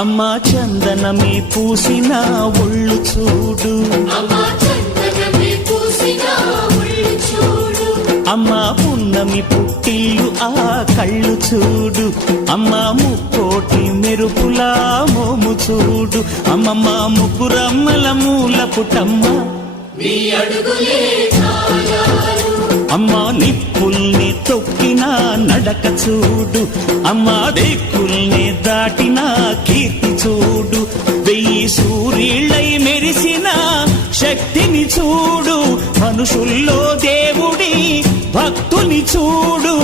అమ్మా చందనమే పూసిన ఒళ్ళు చూడు, అమ్మా పున్నమి పుట్టిల్లు ఆ కళ్ళు చూడు, అమ్మా ముక్కోటి మెరుపులా మోము చూడు, అమ్మమ్మ ముగ్గురమ్మల మూల పుటమ్మ అమ్మా నిప్పుల్ని తొక్కిన నడక చూడు, అమ్మా దిక్కుల్ని దాటిన కీర్తి చూడు, 1000 సూర్యుళ్ళై మెరిసిన శక్తిని చూడు, మనుషుల్లో దేవుడి భక్తుని చూడు.